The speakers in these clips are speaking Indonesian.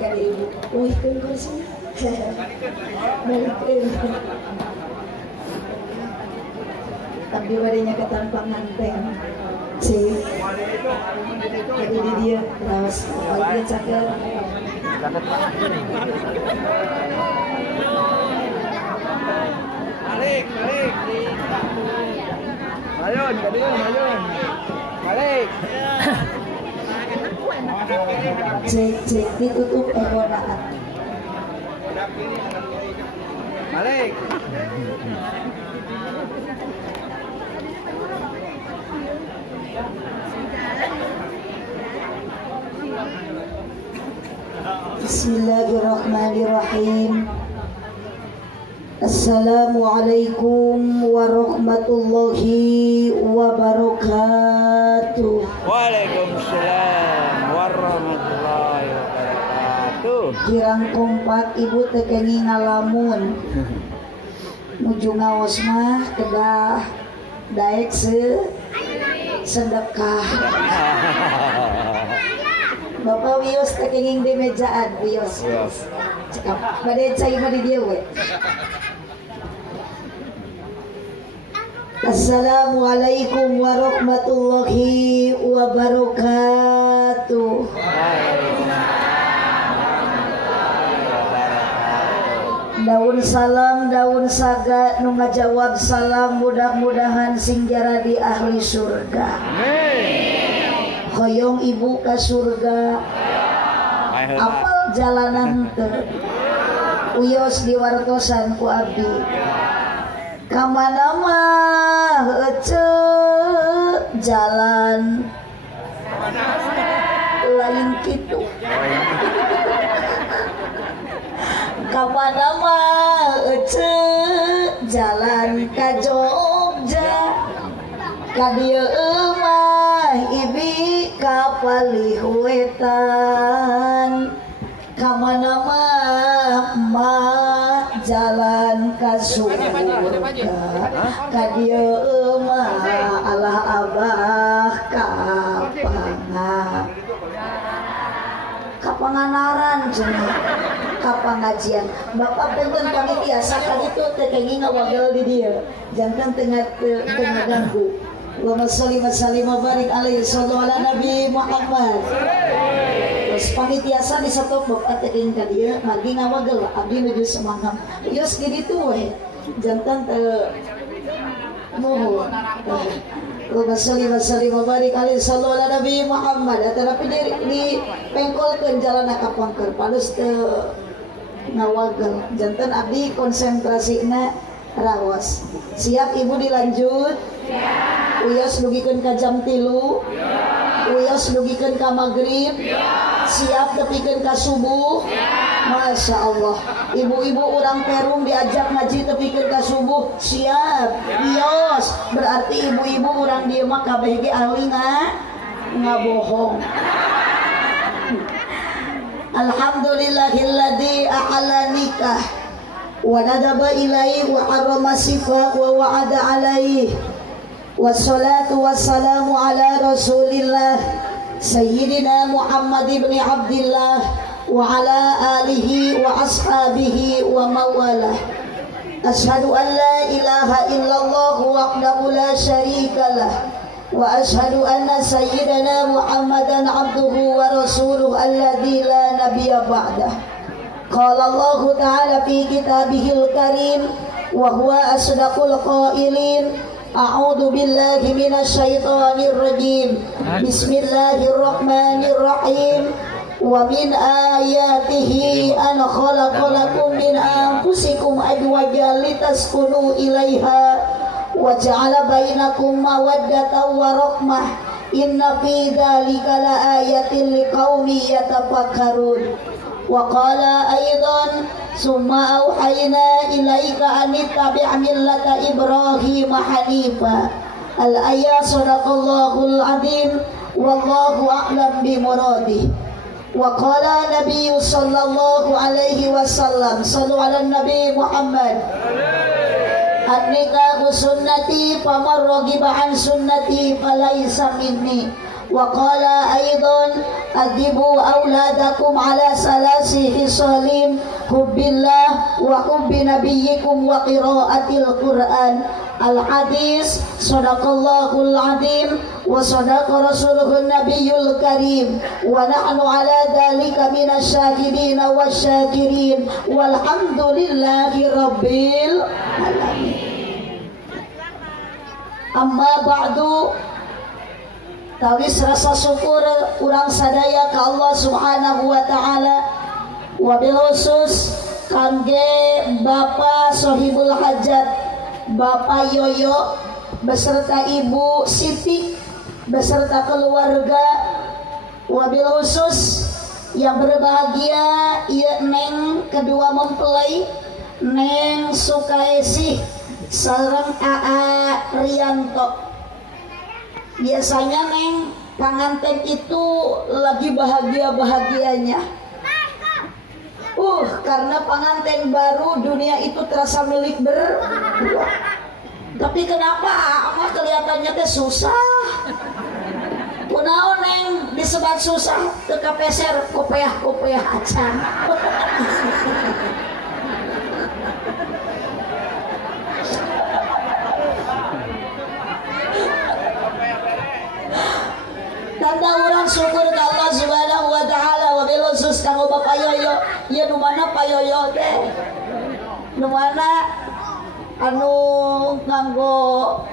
ka ibu. Uy, kan kursi. Balikin. Tapi wadanya ketampangan teng. Si. Jadi di dia terus dia cakap. Balik. Ayun, ayun. Balik. Cek ditutup ekoraan. Balik. Bismillahirrahmanirrahim. Assalamualaikum warahmatullahi wabarakatuh. Waalaikumsalam warahmatullahi wabarakatuh. Kirang kompak ibu tekengi ngalamun. Nuju ngaos mah kedah daek sedekah. Bapak wios tekenging di mejaan wios. Cekap bade cai mah di dia we. Assalamualaikum warahmatullahi wabarakatuh. Daun salam, daun saga, nu ngajawab salam, mudah-mudahan sing jara di ahli surga. Hoyong ibu ka surga. Apal jalanan teu. Uyos diwartosan ku abdi. Kamana mah jalan lain kitu. Kamana mah jalan ka Jogja. Ka dieu mah ibi ka Palihuetan. Kamana mah jalan ka surga. Ka dieu mah Allah Abah kapanganaran cenah kapangajian. Bapak punten panitia sakan itu tekengi ngawagel di dieu. Jangan tengah ganggu. Allahumma sholli wa sallim wa barik alaihi sallallahu ala nabi Muhammad. Terus panitiasa di satu bapak tekengi ka dieu magi ngawagel abdi nuju semangat. Yos di ditu we. Jangan nuhun. Allahumma sholli wa sallim wa barik alaihi sallallahu ala nabi Muhammad. Tetapi di pengkolkeun jalanna ka pangker palus teu ngawagel. Janten abdi konsentrasina raos. Siap ibu dilanjut? Uyos dugikeun ka jam 3. Uyos dugikeun ka magrib. Siap tepikeun ka subuh. Masya Allah. Ibu-ibu orang Perung diajak ngaji tepikeun ka subuh. Siap. Uyos berarti ibu-ibu orang dieu mah kabeh ge ahli ngabohong. Alhamdulillahilladzi ahalla nikah wa nadaba ilaihi wa harrama sifah wa wa'ada alaihi. Wassalatu wassalamu ala rasulillah Sayyidina Muhammad ibn Abdillah wa ala alihi wa ashabihi wa mawalah. Ashhadu an la ilaha illallah wahdahu la syarikalah wa ashhadu anna sayyidana Muhammadan abduhu wa rasuluhu alladzi la nabiyya ba'dah. Qala Allah ta'ala fi kitabihil karim wa huwa asdaqul qailin. A'udzu billahi minasyaitonir rajim. Bismillahirrahmanirrahim. Wa min ayatihi an khalaqalakum min anfusikum azwajan litaskunu ilaiha wa ja'ala bainakum mawaddatan wa rahmah. Inna fi dzalika laayatin liqaumin yatafakkarun. Wa qala aidan summa auhayna ilaika an ittabi' millata Ibrahim hanifa. Al-ayat sadaqallahul azim wallahu a'lam bi muradih. Wa qala Nabi sallallahu alaihi wasallam sallu ala Nabi Muhammad. An-nikahu sunnati faman raghiba an sunnati falaysa minni. وقال أيضا أدبوا أولادكم على ثلاث خصال حب الله وحب نبيكم وقراءة القرآن الحديث صدق الله العظيم وصدق رسوله النبي الكريم ونحن على ذلك من الشاهدين والشاكرين والحمد لله رب العالمين. Amma ba'du, tawis rasa syukur urang sadaya ka Allah Subhanahu wa taala, wabil khusus kangge Bapak Sohibul Hajat, Bapak Yoyo beserta Ibu Siti beserta keluarga, wabil khusus yang berbahagia ieu Neng kedua mempelai Neng Sukaesih sareng AA Rianto. Biasanya Neng pengantin itu lagi bahagia-bahagianya. Karena pengantin baru dunia itu terasa milik berdua. Tapi kenapa amat kelihatannya teh susah? Kunaon Neng disebut susah? Teu kapeser kopeah-kopeah acan. Tanda orang syukur ke Allah Subhanahu wa taala, wabil khusus kanggo Bapak Yoyo. Ieu nu mana Pak Yoyo teh? Nu mana anu nganggo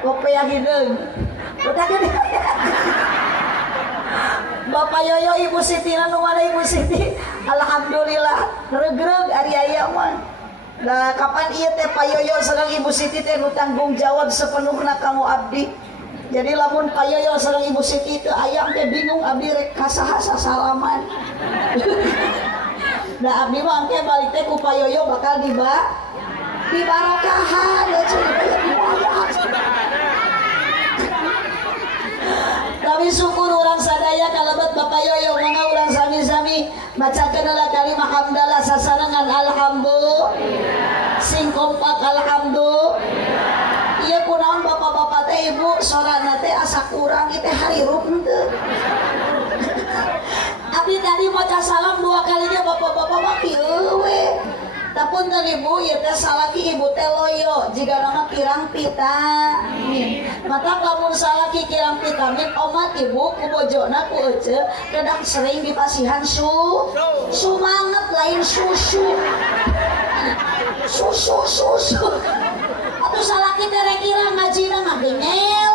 kopiah hideung. Udah gede. Bapak Yoyo Ibu Siti nu mana Ibu Siti? Alhamdulillah regreg ari aya mah. Nah, kapan ieu teh Pak Yoyo sareng Ibu Siti teh nu tanggung jawab sepenuhna kanggo abdi. Jadi lamun Pak Yoyo sareng Ibu Siti teh aya teh bingung abdi rek kasaha salaman. Nah abdi mah engke balik teh ku Pak Yoyo bakal dibarakahan ya Tapi syukur orang sadaya kalabat Bapak Yoyo mangga urang sami-sami macakeun heula kalimah hamdalah sasarengan alhamdulillah. Sing kompak alhamdulillah. Iya kunaon bapak-bapak teh ibu sorana teh asa kurang teh harirup henteu. Abdi tadi maca salam 2 kalinya bapak-bapak mah kieu we. Tapun teh ibu ieu teh salaki ibu teh loyo jiga nama kirang vitamin. Mata lamun salaki kirang vitamin omat ibu ku bojona ku ece kadang sering dipasihan sumanget lain susu. Susu. Atuh salaki teh rek ilang ngajina ngagengel.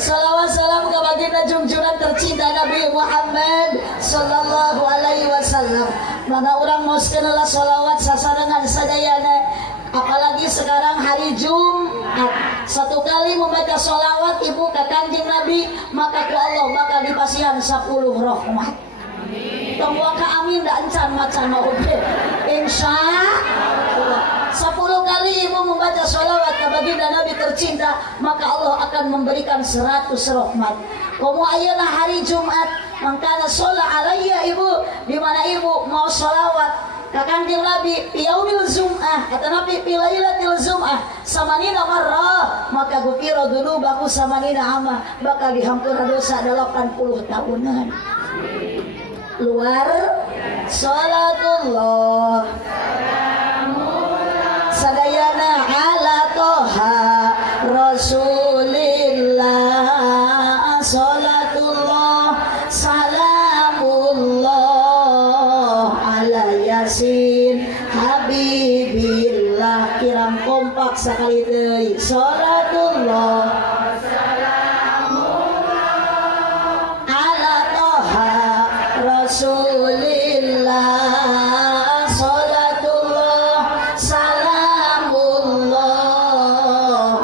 Salawat salam ke baginda junjungan tercinta Nabi Muhammad sallallahu alaihi wasallam. Mana orang moskeun heula salawat sasarengan sadayana. Apalagi sekarang hari Jumat. 1 kali membaca salawat ibu ka Kanjeng Nabi, maka ku Allah bakal dipasihan 10 rahmat. Tunggu ka amin da encan macan oge. Insyaallah 10 kali ibu membaca sholawat ke baginda Nabi tercinta, maka Allah akan memberikan 100 rahmat. Komo ayeuna hari Jumat mangkana sholat alayya ibu, di mana ibu mau sholawat ka Kanjeng Nabi yaumil Jum'ah kata Nabi fi lailatil Jum'ah samanina marrah, maka gufira dzunubaku samanina amma, bakal dihampura dosa 80 tahunan. Luar salatullah sadayana ala toha rasulillah salatullah salamullah ala yasin habibillah. Kirang kompak sekali deui salatullah Rasulillah salatullah salamullah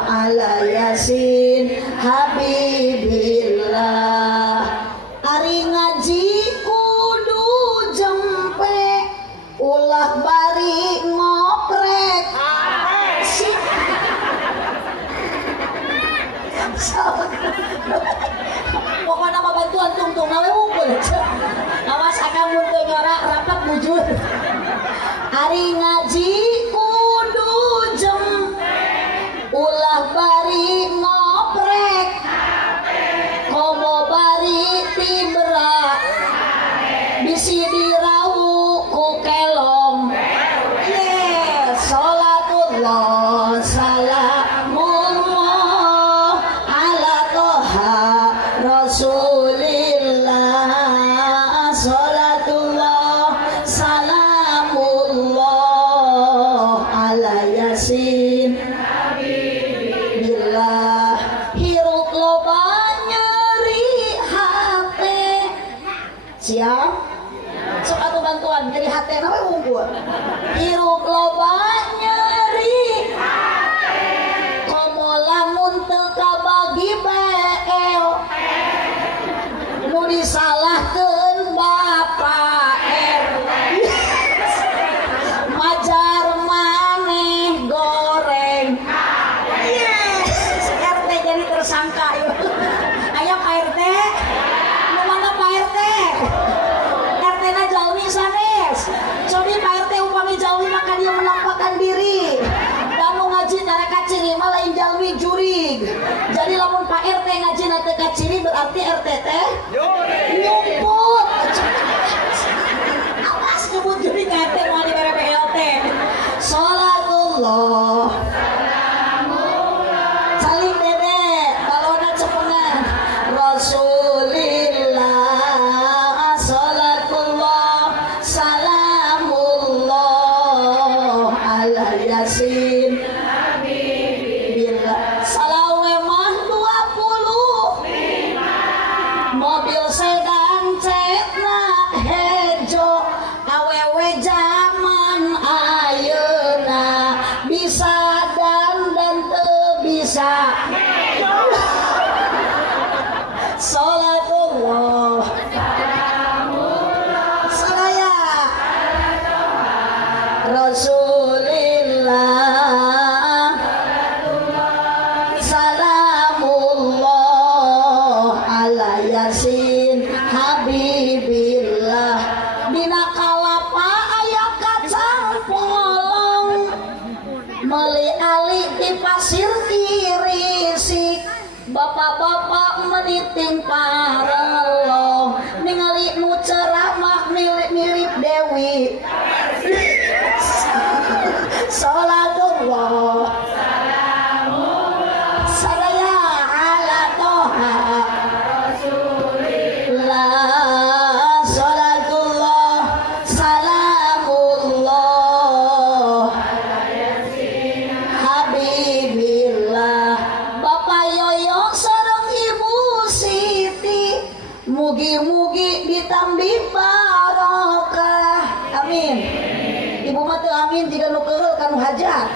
ala yasin habibillah. Ari ngaji kudu jempe ulah bari ngoprek pokoknya nama bantuan tungtung nawe unggul awas akan Yasin Billah hirup loba nyeri hate siap sok atuh bantuan nyeri hate na we unggul hirup loba nyeri komo lamun teu kabagi bel nu disalahkeun Bapak majar maneh goreng yes RT jadi tersangka yuk aya Pak RT nu mana Pak RT RT na jalmi sanes cobi Pak RT upami jalmi maka dia menampakkan diri dan nu ngaji nareka ciri mah lain jalmi jurig jadi lamun Pak RT ngaji na teu kaciri berarti RT teh nyumput awas nyumput jurig ngate mau di BLT Salatullah saling dede balona cepengan Rasulillah salatullah salamullah ala yasin bila salawe mah 20 mobil sedan cekna hejo awewe zaman ayeuna bisa dan teu bisa salatullah salaya Rasulillah salamullah ala yasin habibillah dina kalapa aya kacang polong meuli ali di pasir irisik bapak-bapak meniting parelong ningali nu ceramah mirip Dewi salatullah salaya ala toha Rasulillah salatullah salamullah habibillah Bapak Yoyo sareng Ibu Siti mugi-mugi ditambi barokah amin Ibu mah teu amin jika nu keurel kanu hajat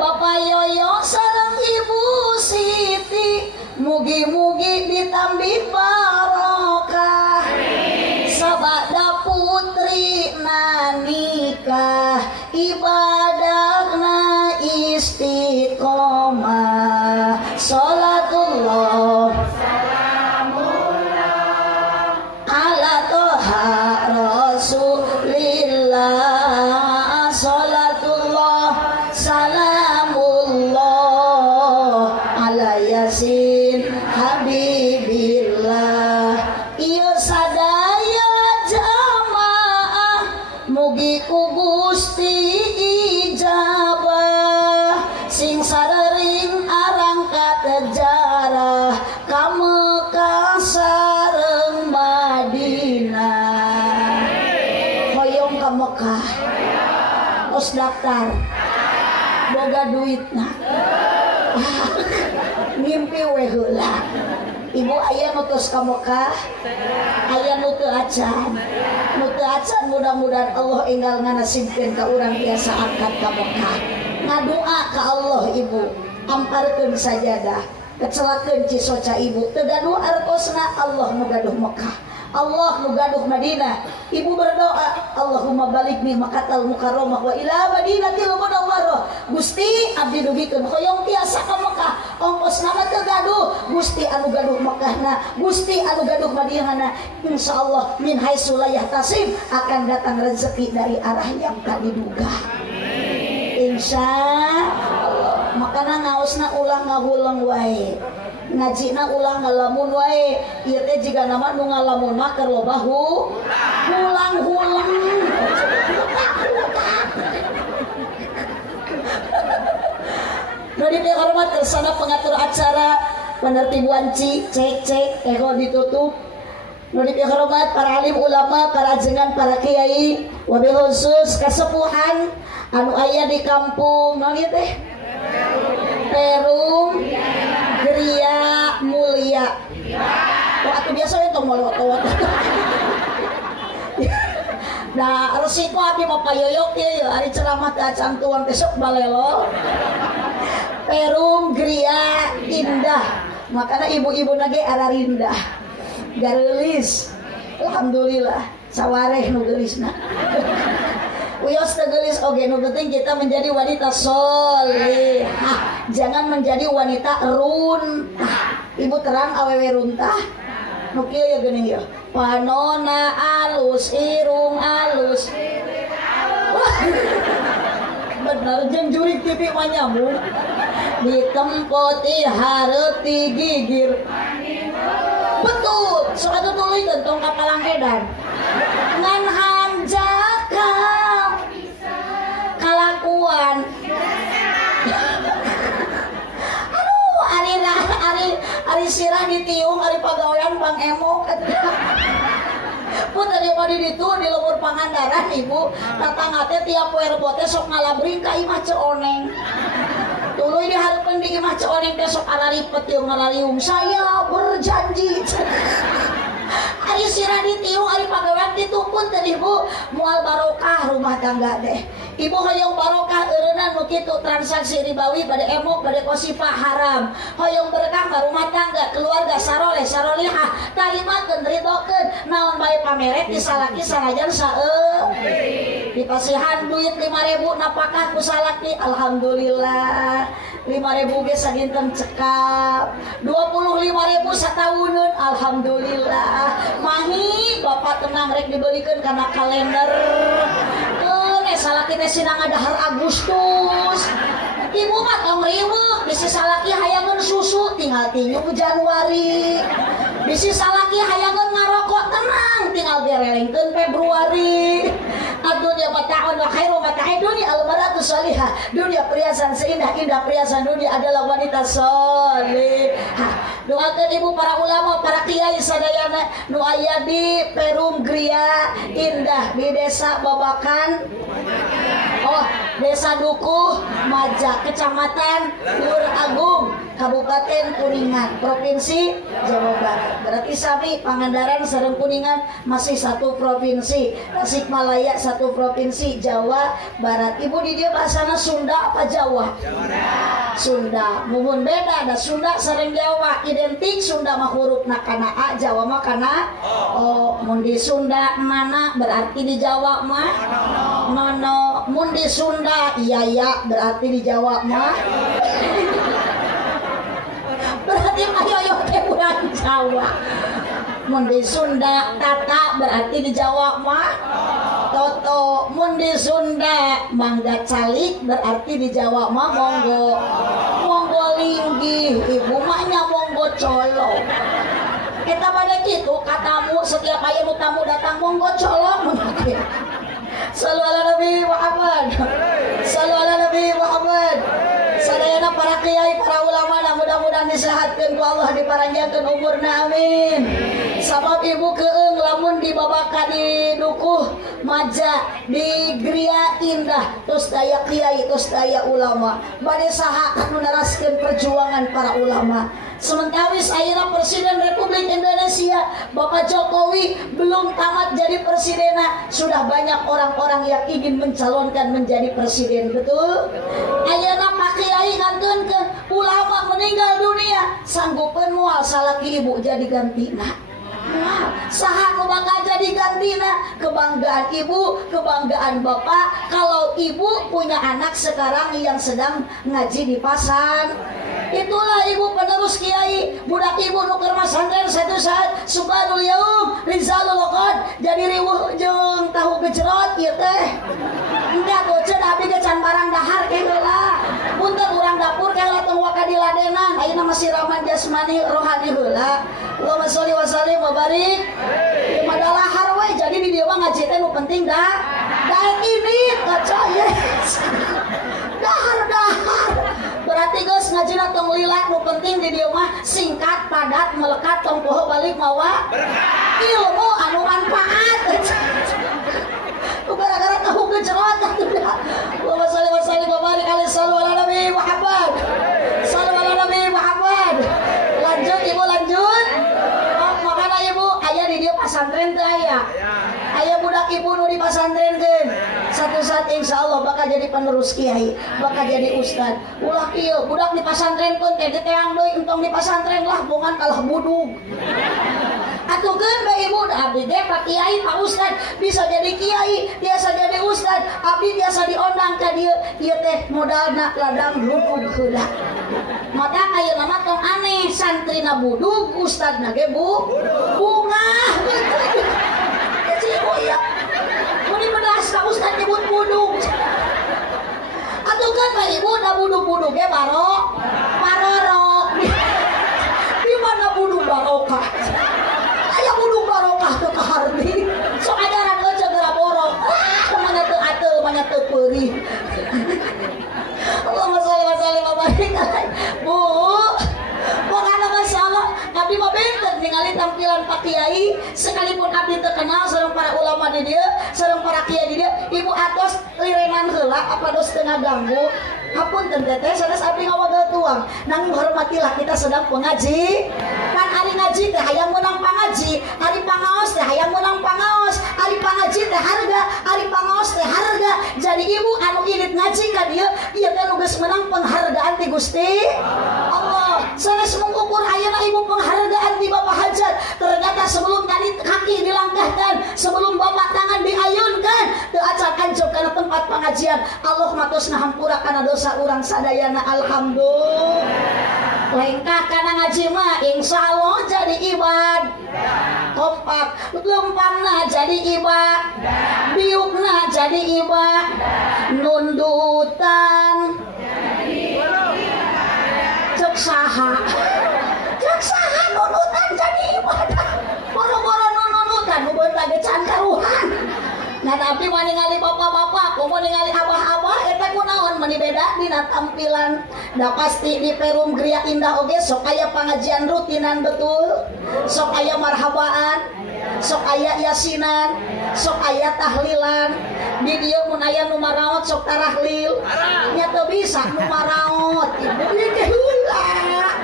Bapak Yoyo sareng Ibu Siti mugi-mugi ditambi barokah sabada putri nikah ibadahna istiqomah salatullah ala toha Rasulillah salatullah salamullah ala yasin habibillah ieu sadaya jamaah mugi ku Gusti ijabah sing sarering arang katejarah ka Mekah sareng Madinah hoyong ka Mekah tos daftar boga duitna ngimpi we heula Ibu aya nu tos ka Mekah aya nu teu acan mudah-mudahan Allah enggal nganasibkeun ka urang biasa angkat ka Mekah ngadoa ka Allah Ibu amparkeun sajadah kecelakeun cisoca Ibu teu gaduh artosna Allah nu gaduh Mekah Allah nu gaduh Madinah Ibu berdoa Allahumma baligni makatal mukarramah wa ila madinatil munawwarah Gusti abdi dugikeun hoyong tiasa ka Mekah ongkosna mah teu gaduh Gusti anu gaduh Mekahna Gusti anu gaduh Madinahna insyaallah min haitsu la yahtasib akan datang rezeki dari arah yang tak diduga insyaallah makana ngaosna ulah ngahulang wae ngajina ulah ngalamun wae ieu teh jiga nama nu ngalamun mah keur loba hulang-hulang Nadi dihormat kersana pengatur acara penertibuan cek ego ditutup Nadi dihormat para alim ulama para ajengan para kiai wabil khusus kasepuhan anu aya di kampung naon ieu teh Perum Gria Mulia. Oh atuh biasa we tong molot-molot. Nah resiko abdi mah payoyok ieu ari ceramah teh acan tuang besok balelo. Perum Gria Indah. Makana ibu-ibu nage ararindah. Gareulis. Alhamdulillah sawareh nu geulisna. Uyos tegelis oge nu penting kita menjadi wanita solehah. Jangan menjadi wanita runtah. Ibu terang awewe runtah. Nu kieu ya geuning ya. Panona alus, irung alus. Wah. Bener jeung jurig TV mah nyambung. Ditempoti hareuti gigir. Betul, sok atuh tuluykeun tong ka Palanggedan. Ngan hanjakal kalakuan. Aduh, ari sirah ditiung, ari pagawean Bang Emo. Pun tadi di ditu di lumur Pangandaran ibu, tatangga teh tiap poe rebo teh sok ngalabring ka imah Ceoneng. Tuluy dihareupeun di imah Ceoneng teh sok alaripet teu ngalaliung. Saya berjanji. Ari sirah ditiung ari pagawean ditupun teh ibu moal barokah rumah tangga teh. Ibu hoyong barokah eureuna nu kitu transaksi ribawi bade emok bade kosifah haram. Hoyong berkah ka rumah tangga keluarga saroleh sarolihah tarimakeun ridokeun naon bae pameret ti salaki sanajan saeu. Dipasihan duit 5.000 napakah ku salaki alhamdulillah. 5.000 ge sadinten cekap. 25.000 satahunun alhamdulillah. Mahi bapak tenang rek dibelikeun kana kalender. Salaki teh sinang dahar Agustus. Ibu mah tong riweuh, bisi salaki hayangeun susu tinggal tinju Januari. Bisi salaki hayangeun ngarokok tenang tinggal direlengkeun Februari. Dunia mata'un wa khairu mata'id dunia al-maratu salihah. Dunia perhiasan seindah-indah perhiasan dunia adalah wanita solehah. Doakeun ibu para ulama, para kiai sadayana nu aya di Perum Gria Indah di Desa Babakan. Oh, Desa Dukuh Maja, Kecamatan Lur Agung, Kabupaten Kuningan, Provinsi Jawa Barat. Berarti sami Pangandaran sareng Kuningan masih satu provinsi. Tasikmalaya satu provinsi Jawa Barat. Ibu di dia bahasana Sunda apa Jawa? Sunda. Mumun beda ada Sunda sareng Jawa identik. Sunda mah hurufna kana A, Jawa mah kana O. Mun di Sunda mana berarti di Jawa mah nono. Mun di Sunda iya berarti di Jawa mah berarti ayo teh urang Jawa. Mun di Sunda tata berarti di Jawa mah toto. Mun di Sunda mangga calik berarti di Jawa mah monggo. Monggo linggih ibu mah nya monggo colo. Kita pada gitu katamu setiap aya nu tamu datang monggo colong. Sallu ala Nabi Muhammad. Sallu ala Nabi Muhammad. Sadayana para kiai, para ulama mudah-mudahan disehatkeun ku Allah, diparanjangkeun umurna amin. Sabab ibu keung lamun di Babaka di Dukuh Maja di Gria Indah terus daya kiai terus daya ulama. Bade saha anu naraskeun perjuangan para ulama. Sementawis ayeuna Presiden Republik Indonesia Bapak Jokowi belum tamat jadi presidenna, sudah banyak orang-orang yang ingin mencalonkan menjadi presiden. Betul? Ayeuna Pak Kiai ngantunkeun ulama meninggal dunia, sanggupeun moal salaki ibu jadi gantina. Nah, saha nu bakal jadi gantina? Kebanggaan ibu, kebanggaan bapak kalau ibu punya anak sekarang yang sedang ngaji di pasar. Itulah ibu penerus kiai, budak ibu nuker masantren satu saat subhanul yaum rizalul qad jadi riweuh jeung tahu gejrot ieu teh. Enggak goceun abi ge can barang dahar ke heula. Punten urang dapur ke heula tong waka diladenan, ayeuna masih raman jasmani rohani heula. Allahumma sholli wa sallim wa barik. Madalahar we jadi di dieu mah ngaji teh nu penting dah. Daek ini kaca yes. Dahar-dahar. Berarti geus ngajina tong lila nu penting di dieu mah singkat, padat, melekat, tong poho balik mawa ilmu anu manfaat. Gara-gara tahu kecerot Allahumma shalli wa sallim wa barik alaihi sallu ala Nabi Muhammad. Sallu ala Nabi Muhammad. Lanjut ibu lanjut. Oh, makanya ibu aya di dia pasantren teh aya. Aya budak ibu nu di pasantren kan. Satu saat insya Allah bakal jadi penerus kiai, bakal jadi ustad. Ulah kieu budak di pasantren pun teh teang deui entong di pasantren lah bongan kalah budug. Atukeun bae ibu abdi teh pak kiai pak ustad bisa jadi kiai, biasa jadi ustad, abdi biasa diondang ka dieu. Ieu teh modalna ladang budug heula. Mata ayeuna mah tong aneh santrina budug, ustadna ge bunga. Ibu ya, muni bedas ka ustad nyebut budug. Atuh kan bae ibu da budug-budug ge barorok. Di mana budug barokah? Aya budug barokah teu kahardi. Sok ajaran euy segera borok. Mana teu ateu, mana teu peurih. Allahumma shalli wa sallim wa barik alaihi. Bu, pokoknya masya Allah, abdi mah benten ningali tampilan Pak Kiai, sekalipun abdi terkenal sareng para ulama di dia, sareng para kiai di dia, ibu atos lirenan heula apa dos teu ngaganggu. Hapunten teteh sanes abdi ngawagel tuang, nanging hormatilah kita sedang pengaji. Kan ari ngaji teh hayang meunang pangaji, ari pangaos teh hayang meunang pangaos, ari pangaji teh harga, ari pangaos teh harga. Jadi ibu anu irit ngaji ka dieu, ieu teh nu geus meunang penghargaan ti Gusti Allah. Sanes mengukur ayeuna ibu penghargaan di Bapak Hajat. Ternyata sebelum tadi kaki dilangkahkan, sebelum bapak tangan diayunkan, teu acan anjog kana tempat pengajian. Allah matos ngahampura kana dosa urang sadayana. Alhamdulillah. Lengkah kana ngaji mah insyaallah jadi ibad. Kompak, lempangna jadi ibad. Biukna jadi ibad. Nundutan cek saha nunutan jadi ibadah. Boro-boro nunutan nu beunta ge can karuhan. Nah tapi mau ningali bapak-bapak, mau ningali abah-abah, eta kunaon meni beda dina tampilan. Da pasti di Perum Gria Indah oge sok aya pengajian rutinan betul, sok aya marhabaan, sok aya yasinan, sok aya tahlilan. Di dieu mun aya nu maraot sok tarahlil. Nya teu bisa nu maraot. Ibu ieu teh heula.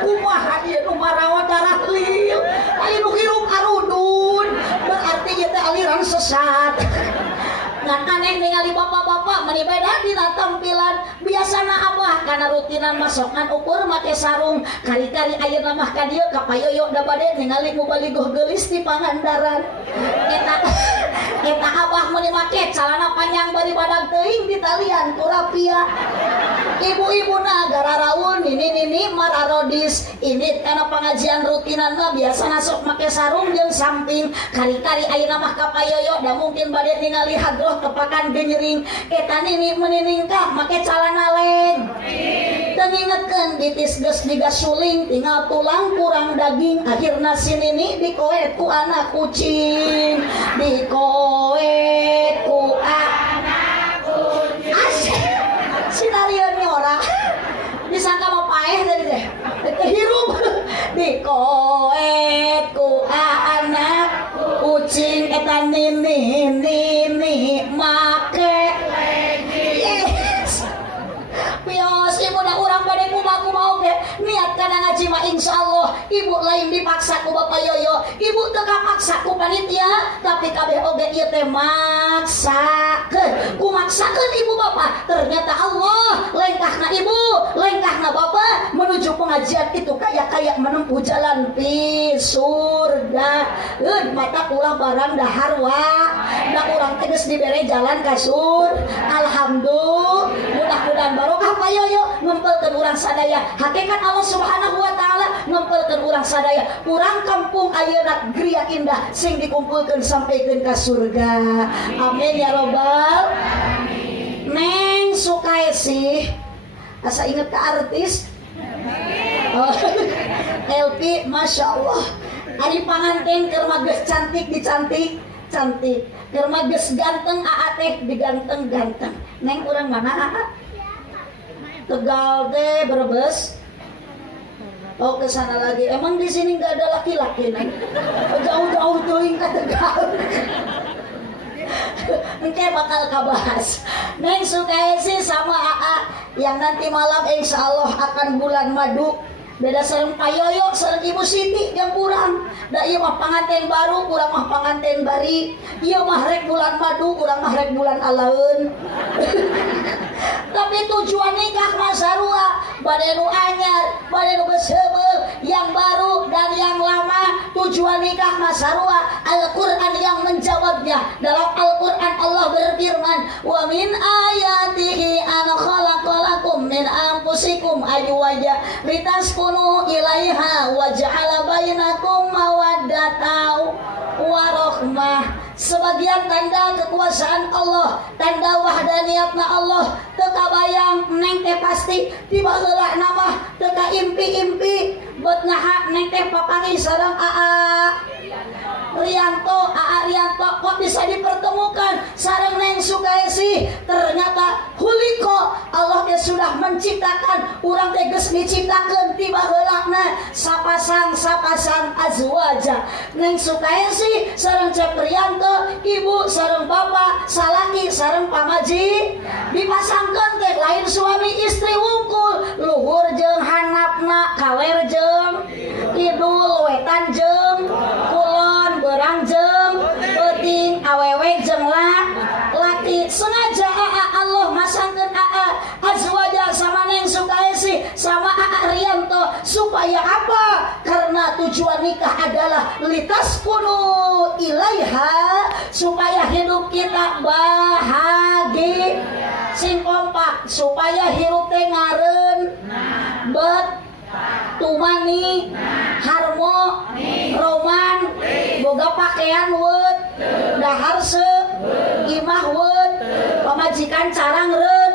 Kumaha ieu nu maraot tarahlil? Ari nu hirup arudun. Berarti ieu teh aliran sesat. Ngan aneh ningali bapak-bapak meni beda dina tampilan. Biasana abah kana rutinan masokan ukur make sarung. Kari-kari ayeuna mah ka dieu ka payoyo da bade ningali mubaligoh geulis di Pangandaran. Eta abah meni make calana panjang bari badag teuing di talian ku rapia. Ibu-ibuna gararaun nini mararodis. Ini kana pengajian rutinan mah biasana sok make sarung jeung samping. Kari-kari ayeuna mah ka payoyo da mungkin bade ningali hadroh tepakan genyering. Eta nini meniningkah make calana leg. Teu ngingetkeun ditis geus digasuling tinggal tulang kurang daging. Akhirna si nini dikoet ku anak kucing. Dikoet ku anak kucing. Asik. Sinarionya orang disangka mau paeh tadi deh. Hirup. Dikoet ku anak kucing eta nini make yes. Pios ibu da urang pada kumaha oge niat kana ngaji mah insyaallah ibu lain dipaksa ku Bapak Yoyo, ibu teu kapaksa ku panitia, tapi kabeh oge ieu teh maksakeun. Kumaksakeun ibu bapak, ternyata Allah lengkahna ibu, lengkahna bapak menuju pengajian itu kaya menempuh jalan pi surga. Mata ulah barang dahar wa da urang teh geus dibere jalan ka surga. Alhamdulillah, mudah-mudahan barokah Pak Yoyo ngempelkeun urang sadaya. Hakikat Allah Subhanahu wa taala ngempelkeun urang sadaya. Urang kampung ayeuna Gria Indah sing dikumpulkeun sampaikeun ka surga. Amin ya robbal alamin. Neng Sukaisi asa inget ke artis oh, LP Masya Allah ari panganten keur mages cantik dicantik cantik, keur mages ganteng teh diganteng-ganteng. Neng urang mana aa? Tegal teh Brebes. Oh ke sana lagi. Emang di sini nggak ada laki-laki neng? Jauh-jauh teuing ka Tegal. engke bakal kabahas. Neng Sukaisi sama AA yang nanti malam insya Allah akan bulan madu. Beda sareng Payoyo, sareng Ibu Siti yang kurang. Da ieu mah panganten baru, kurang mah panganten bari. Ieu mah rek bulan madu, kurang mah rek bulan alaeun. Tapi tujuan nikah mah sarua, bade nu anyar, bade nu geus heubeul, yang baru dan yang lama. Tujuan nikah mah sarua. Al-Qur'an yang menjawabnya. Dalam Al-Qur'an Allah berfirman, "Wa min ayatihi an khalaqalakum min anfusikum azwaja litaskunu ilaiha wa ja'ala bainakum mawaddatan wa rahmah." Sebagian tanda kekuasaan Allah, tanda wahdaniyatna Allah, teu kabayang neng teh pasti tiba heula nama teu ka impi-impi beut naha neng teh papangi sareng AA Rianto kok bisa dipertemukan sareng Neng Sukaisi. Ternyata huliko Allah dia sudah menciptakan, urang teh geus diciptakeun tiba heulana sapasang azwaja. Neng Sukaisi sareng Cep Rianto, ibu sareng bapak, salaki sareng pamaji dipasangkeun teh lain suami istri wungkul, luhur jeung handapna, kaler jeung idul, wetan jeung kulon, berang jeung peuting, awewe jeung laki. Sengaja Allah masangkeun azwaja sama Neng Sukaisi sama Rianto supaya apa? Karena tujuan nikah adalah litaskunu ilaiha, supaya hidup kita bahagia, sing kompak, supaya hirup teh ngareun, bet tumani, harmo, roman, boga pakaian weut, dahar seu, imah weut, pamajikan carang reun,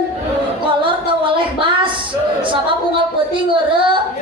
kolor teu waleh bas, sabab unggal peuting ngeureu.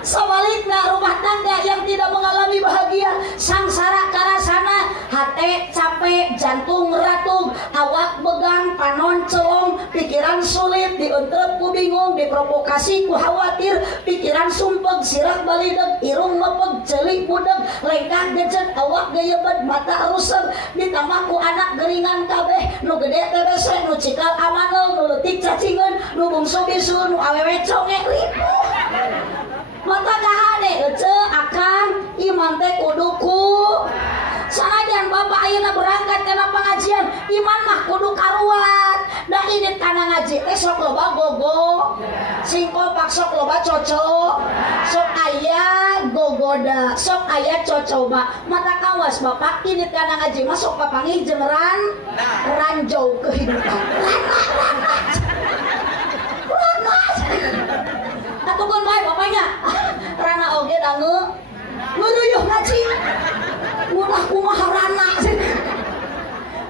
Sebaliknya rumah tangga yang tidak mengalami bahagia, sangsara karasana, hate capek, jantung ratung, awak begang, panon celong, pikiran sulit, diuntrep ku bingung, diprovokasi ku khawatir, pikiran sumpeg, sirah balideg, irung mepeg, celik budeg, lengkah gejek, awak gayebet, mata rusem, ditambah ku anak geringan kabeh, nu gede TBC, nu cikal amanel, nu leutik cacingeun, nu bungsu bisu, nu awewe conge ripuh. Mata kahade ece akang iman teh kuduku sanajan bapak ayeuna berangkat kana pengajian iman mah kudu karuat. Da ini kana ngaji teh sok loba gogo, sing kompak sok loba coco, sok aya gogoda, sok aya cocoba. Mata kawas bapak ini kana ngaji mah sok papangi jeung ranjau kehidupan. Atukeun bae bapaknya. Rana oge dangu nguruyuh ngaji. Ulah kumaha Rana.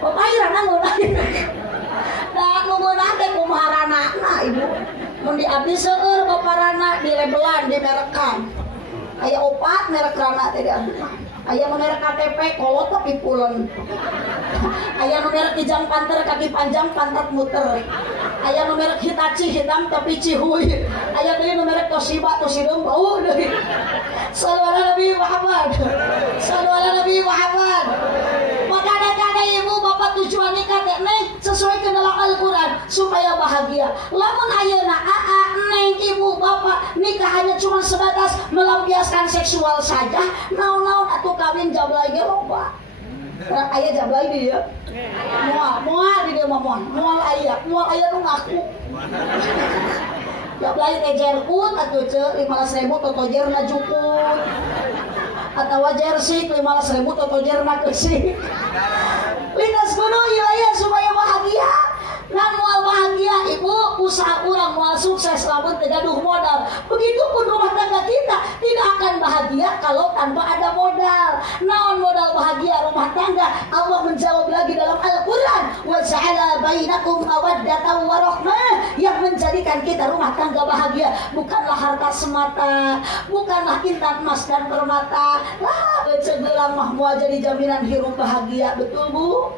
Bapak Rana ngeunah. Da nu meunah teh kumaha Ranana ibu. Mun di abdi seueur Bapak Rana dilebelan, dimerekan. Aya 4 merek Rana teh di abdi. Aya nu merek KTP kolot tapi pulen. Aya nu merek Kijang Panter kaki panjang pantat muter. Aya nu merek Hitachi hitam tapi cihuy. Aya deui nu merek Toshiba Toshideung bau deui. Sallallahu Nabi Muhammad. Sallallahu Nabi Muhammad. Maka ada ibu bapak tujuan nikah teh neng sesuai ke dalam Al-Qur'an supaya bahagia. Lamun ayeuna neng ibu bapak nikah hanya cuma sebatas melampiaskan seksual saja, naon-naon atuh kawin jablay ge loba. Aya jablay di dieu. Moal di dieu mah moal aya nu ngaku. Jablay teh jerkut atuh ceu 15.000 totojerna jukut. Atawa jersey 15.000 totojerna keusik. Lintas kudu ieu supaya bahagia. Lan moal bahagia ibu, usaha urang moal sukses lamun teu gaduh modal. Begitupun rumah tangga kita tidak akan bahagia kalau tanpa ada modal. Naon modal bahagia rumah tangga? Allah menjawab lagi dalam Al-Qur'an, wa ja'ala bainakum mawaddatan wa rahmah, yang menjadikan kita rumah tangga bahagia bukanlah harta semata, bukanlah intan emas dan permata. Lah ece gelang mah moal jadi jaminan hirup bahagia, betul Bu?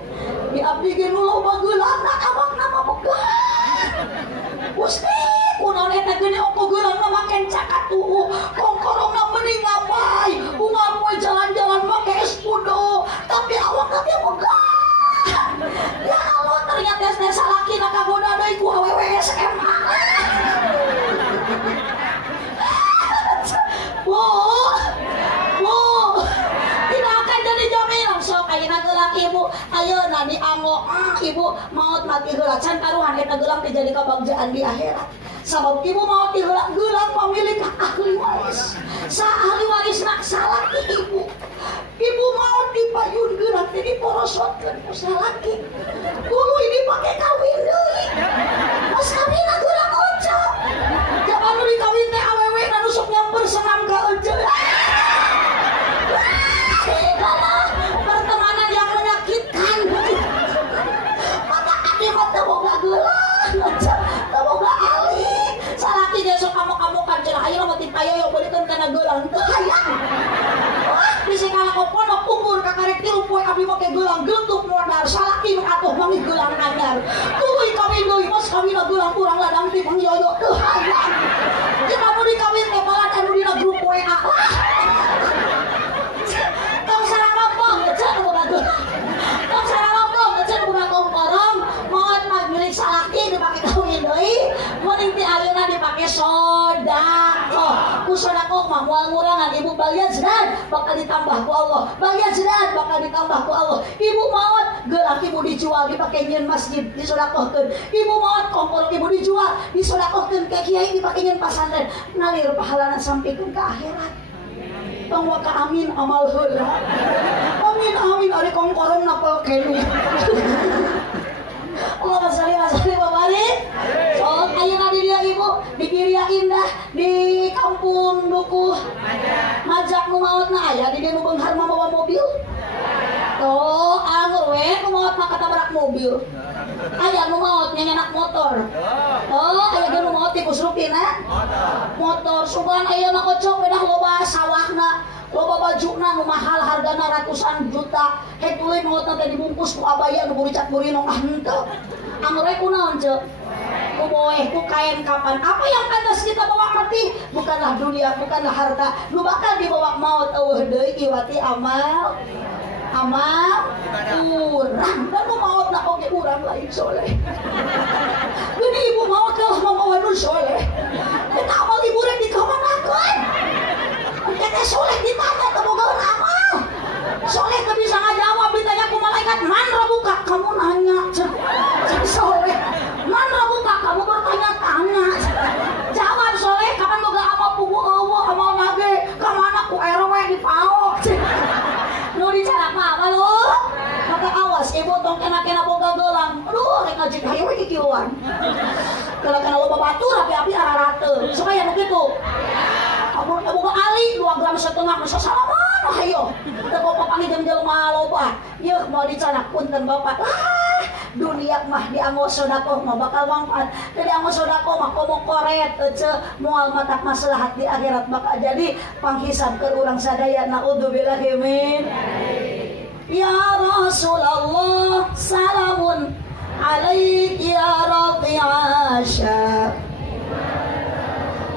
Di abdi ge nu loba geulangna abang nama begal. Gusti, kunaon eta geuning ongko geulangna make cakatuhu, kongkorongna mending ngapai, bunga poe jalan-jalan make espudo, tapi awakna teh begal. salaki heula can karuhan eta geulang teh jadi kabagjaan di akhirat. Sabab ibu mau geulak pamilik ahli waris. Sa ahli warisna salaki ibu. Ibu mau dipayun geulak teh diporosotkeun ku salaki. Kudu dipake kawin deui. Pas kawinna geulak ojo. Jaman nu dikawin teh awewe na nusuk nyamper senam ka ojo. Pertemanan yang menyakitkan. Mata ati mah teu boga geulak. Teu boga ali. Salaki ge sok amok-amokan cenah ayeuna mah ti payoyo beulikeun kana geulang teu hayang. Wah, bisi kana pondok umur kakarek 3 poe abdi make geulang geutuk modal salaki nu atuh mami geulang anyar. Tuluy kawin deui mos kawinna geulang urang ladang ti pangyoyo teu hayang. Cenah mun dikawin teh balad anu dina grup WA. Tong sareng lompong cenah boga geulang. Tong sareng lompong cenah boga komporong. Moal mah milik salaki dipake kawin deui. Mun inti ayeuna dipake sodaqoh. Ku sodaqoh mah moal ngurangan ibu balian sedan bakal ditambah ku Allah. Balian sedan bakal ditambah ku Allah. Ibu maot geulang ibu dijual dipake nyeun masjid disodaqohkeun. Ibu maot kompor ibu dijual disodaqohkeun ke kiai dipake nyeun pasantren. Ngalir pahalana sampikeun ka akhirat. Tong waka amin amal heula. Amin ari kongkorong napel kenu. Allahumma sholli wa sallim wa barik. Sok ayeuna di dieu ibu di Biria Indah di kampung Dukuh. Majak nu maotna aya di dieu nu beunghar mah bawa mobil. Tuh, anggur we nu maot mah katabrak mobil. Aya nu maot nyanyanak motor. Oh, aya ge nu maot ti kusrupina. Motor sugan ayeuna kocok bedah loba sawahna. Loba bajuna nu mahal hargana ratusan juta. Hetuluy maotna teh dibungkus ku abaya nu buricak burino ah henteu. Anggur we kunaon ceuk? Ku boeh ku kain kapan. Apa yang pantas kita bawa mati? Bukanlah dunia, bukanlah harta. Nu bakal dibawa maut eueuh deui kiwati amal. Urang dan nu maut na oge urang lain soleh. Gini ibu maut lah mau nu soleh. Eta amal ibu rek dikamanakeun. Kita soleh ditanya kemogaan amal. Soleh teu bisa ngajawab ditanya ku malaikat man rabuka kamu nanya. Jadi soleh. Man rabuka kamu bertanya-tanya. Jawab soleh kapan boga amal pugu eueuh amal nage ka mana ku RW di PAO. Nu dicarak mah apa lu? Maka awas ibu tong kena boga geulang. Aduh rek ngajik hayu we kikieuan. Kana loba batur api-api ararateun. Supaya begitu. Amun boga ali 2 gram setengah masa salaman hayo. Teu bapak panggil jelema loba. Yeuh mau dicanak punten bapak. Dunia mah dianggo sodaqoh mah bakal manfaat. Teu dianggo sodaqoh mah komo koret teu moal matak maslahat di akhirat bakal jadi panghisab keur urang sadaya. Naudzubillahi min. Ya Rasulullah salamun alaik ya Rabbi Asya.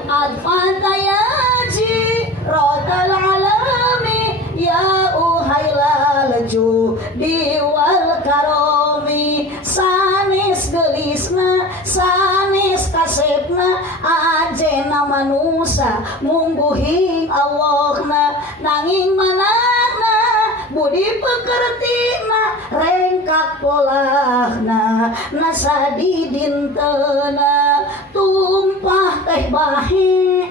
Adfanta ya jiradal alami ya uhailal judi wal karomi. Sanis gelisna sanis kasepna ajena manusa mungguhing Allahna nanging manakna budi pekertina rengkak polahna nasadi dintena tumpah teh bahe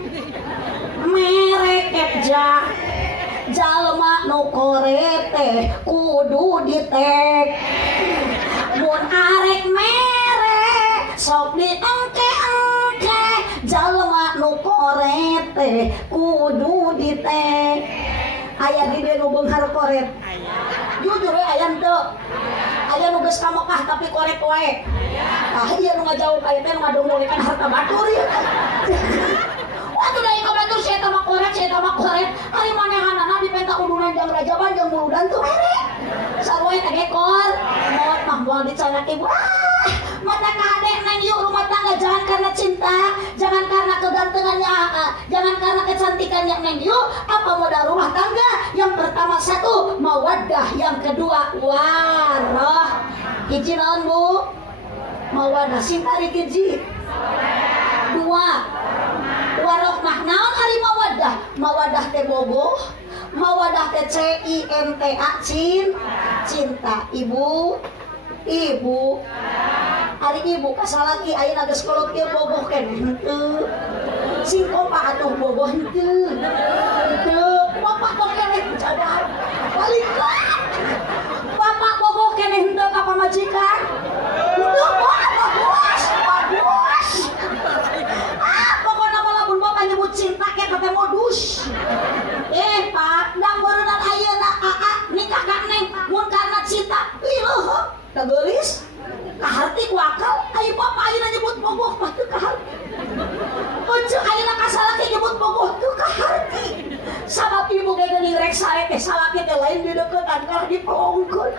merek jah jalma nu kore teh kudu ditek mun arek mere sok diengke-engke jalma nu kore teh kudu ditek. Aya di dieu nu beunghar koret. Jujur we aya henteu. Aya nu geus ka Mekah tapi koret wae. Ah ieu nu ngajauh aya teh nu ngadongdolekan harta batur ieu. Atuh da ieu batur si eta mah koret. Ari manehanana dipenta kudunan jang rajaban jeung buludan teu mere. Sarua teh gekor. Maot mah moal dicanak ibu. Mata kadek nang yuk rumah tangga jangan karena cinta, jangan karena kegantengannya, jangan karena kecantikannya neng yuk. Apa modal rumah tangga? Yang pertama 1 mawaddah, yang kedua waroh. Hiji naon bu? Mawaddah cinta ari hiji. 2 waroh mah naon ari mawaddah? Mawaddah teh bogoh, mawaddah teh cinta. Cinta ibu Ari ibu kasalaki ayeuna geus kolot kieu bogoh keneh henteu. Sing opa atuh bogoh henteu. Henteu, bapak kok keneh jawab. Baliklah. Bapak bogoh keneh henteu ka pamajikan. Henteu bagus. Bagus. Pokona walaupun bapak nyebut cinta ke teh modus. Pak, dang berenang ayeuna nikah ka Neng mun karena cinta. Ileuh, da geulis. Kaharti ku akal, ayo bapak ayeuna nyebut bogoh mah teu kaharti. Ece ayeuna ka salaki nyebut bogoh teu kaharti. Sabab ibu ge geuning rek sae teh salaki teh lain di deuketan kalah dipelongkeun.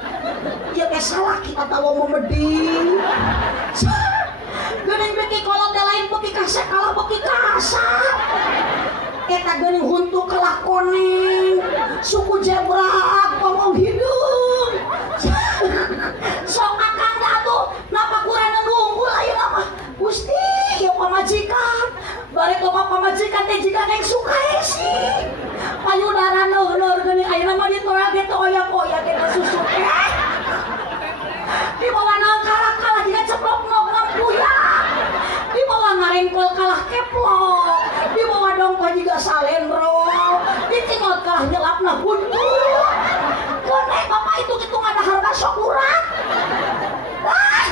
Ieu teh salaki atawa memeding. Geuning beki kolot teh lain beki kasa kalah beki kasa. Eta geuning huntu kalah koneng. Suku jebrak ngomong hidung. Sok akang atuh napa kurang nunggul ayeuna mah Gusti ieu pamajikan bari koma pamajikan teh jiga neng Sukesi payudara neueur geuning ayeuna mah ditolak ge teu oyak-oyak ge susu teh di bawah nangkara kalah jiga ceplok nongkrong puyang di bawah ngarengkol kalah keplok di bawah dongko jiga salendro ditingot kalah nyelapna huntu keneh bapak itu kitu ngadahar sok urang.